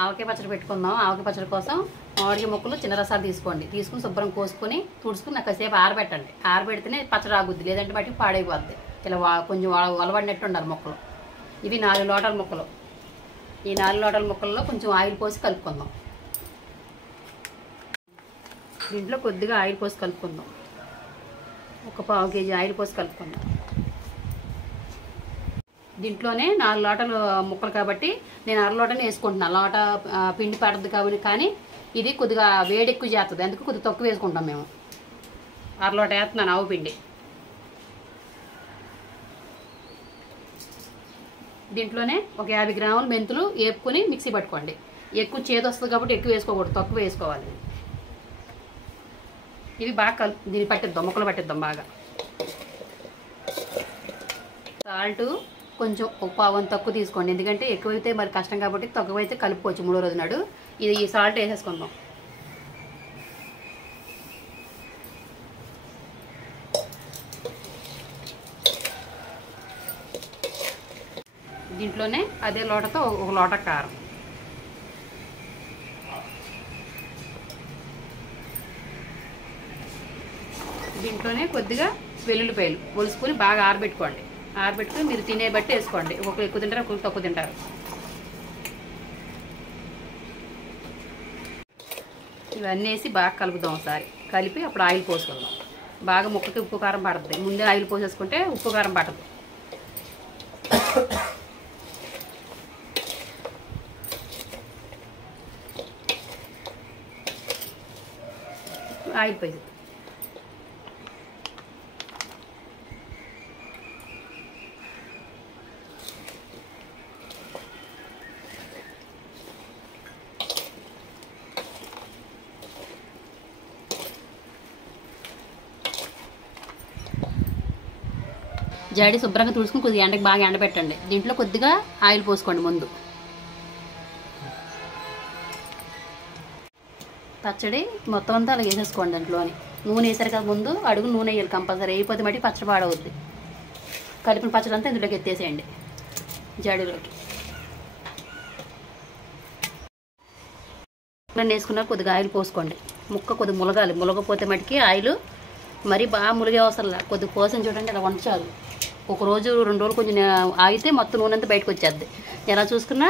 ఆవకాయ పచ్చడి పెట్టుకుందాం. ఆవకాయ పచ్చడి కోసం మామిడికాయ ముక్కలు చిన్న రసాలు తీసుకోండి. తీసుకుని శుభ్రం కోసుకొని తుడుచుకుని నాకు కాసేపు ఆరబెట్టండి. ఆరబెడితేనే పచ్చడి ఆగుద్ది, లేదంటే బట్టి పాడైపోద్ది. ఇలా కొంచెం అలవడినట్టు ఉండాలి ముక్కలు. ఇవి 4 లోటాల ముక్కలు. ఈ 4 లోటాల ముక్కల్లో కొంచెం ఆయిల్ పోసి కలుపుకుందాం. దీంట్లో కొద్దిగా ఆయిల్ పోసి కలుపుకుందాం. ఒక పావు కేజీ ఆయిల్ పోసి కలుపుకుందాం. దీంట్లోనే 4 లోటలు ముక్కలు కాబట్టి నేను 1/2 లోటనే వేసుకుంటున్నాను. లోట పిండి పడద్దు కాబట్టి, కానీ ఇది కొద్దిగా వేడి ఎక్కువ చేస్తుంది, అందుకు కొద్దిగా తక్కువ వేసుకుంటాం మేము. 1/2 లోట వేస్తున్నాను ఆవు పిండి. దీంట్లోనే ఒక 50 గ్రాములు మెంతులు వేపుకొని మిక్సీ పట్టుకోండి. ఎక్కువ చేదు వస్తుంది కాబట్టి ఎక్కువ వేసుకోకూడదు, తక్కువ వేసుకోవాలి. ఇవి బాగా దీన్ని పట్టిద్దాం, ముక్కలు పట్టిద్దాం బాగా. సాల్ట్ కొంచెం ఒక పావు తక్కువ తీసుకోండి, ఎందుకంటే ఎక్కువైతే మరి కష్టం కాబట్టి తక్కువైతే కలుపుకోవచ్చు 3వ రోజు నాడు. ఇది ఈ సాల్ట్ వేసేసుకుందాం. దీంట్లోనే అదే లోటతో ఒక లోట కారం, దీంట్లోనే కొద్దిగా వెల్లుల్లిపాయలు ఒలుసుకొని బాగా ఆరబెట్టుకోండి. ఆరబెట్టుకుని మీరు తినే బట్టి వేసుకోండి. ఒకరు ఎక్కువ తింటారు, ఒకరు తక్కువ తింటారు. ఇవన్నీ వేసి బాగా కలుపుదాం ఒకసారి. కలిపి అప్పుడు ఆయిల్ పోసుకుందాం. బాగా ముక్కకి ఉప్పు కారం పడుతుంది. ముందే ఆయిల్ పోసేసుకుంటే ఉప్పు కారం పడదు. ఆయిల్ పోసి జాడి శుభ్రంగా తుడుచుకుని కొద్దిగా ఎండకి బాగా ఎండబెట్టండి. దీంట్లో కొద్దిగా ఆయిల్ పోసుకోండి ముందు. పచ్చడి మొత్తం అంతా అలా వేసేసుకోండి. దాంట్లోని నూనె వేసారు కదా ముందు, అడుగు నూనె వేయాలి కంపల్సరీ. అయిపోతే మట్టి పచ్చడి పాడవుద్ది. కలిపిన పచ్చడి అంతా ఇందులోకి ఎత్తేసేయండి జాడీలోకి. వేసుకున్నారు కొద్దిగా ఆయిల్ పోసుకోండి. ముక్క కొద్దిగా ములగాలి. ములగపోతే మటుకి ఆయిల్ మరీ బాగా ములిగే అవసరం. కొద్దిగా పోసం చూడండి, అలా వంచాలి. 1 రోజు 2 రోజులు కొంచెం ఆగితే మొత్తం నూనె అంతా బయటకు వచ్చేద్ది. ఎలా చూసుకున్నా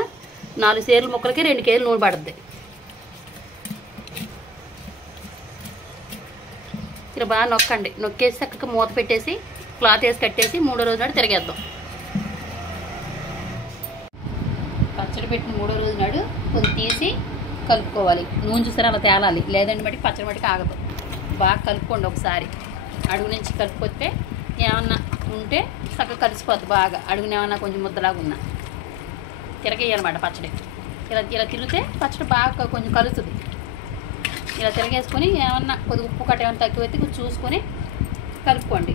4 సేర్ల ముక్కలకి 2 కేజీలు నూనె పడుద్ది. ఇలా బాగా నొక్కండి. నొక్కేసి చక్కగా మూత పెట్టేసి క్లాత్ వేసి కట్టేసి 3వ రోజు నాడు తిరగేద్దాం. పచ్చడి పెట్టిన 3వ రోజు నాడు కొద్దిగా తీసి కలుపుకోవాలి. నూనె చూసారా అలా తేలాలి, లేదంటే మట్టి పచ్చడి మట్టికి ఆగదు. బాగా కలుపుకోండి ఒకసారి. అడుగు నుంచి కలుపుకొస్తే ఏమన్నా ఉంటే చక్కగా కలిసిపోద్ది. బాగా అడుగున ఏమన్నా కొంచెం ముద్దలాగా ఉన్నా తిరగేయాలన్నమాట పచ్చడి. ఇలా తిరిగితే పచ్చడి బాగా కొంచెం కలుస్తుంది. ఇలా తిరగేసుకొని ఏమన్నా కొద్దిగా ఉప్పు కట్ట ఏమన్నా తక్కువైతే కొంచెం చూసుకొని కలుపుకోండి.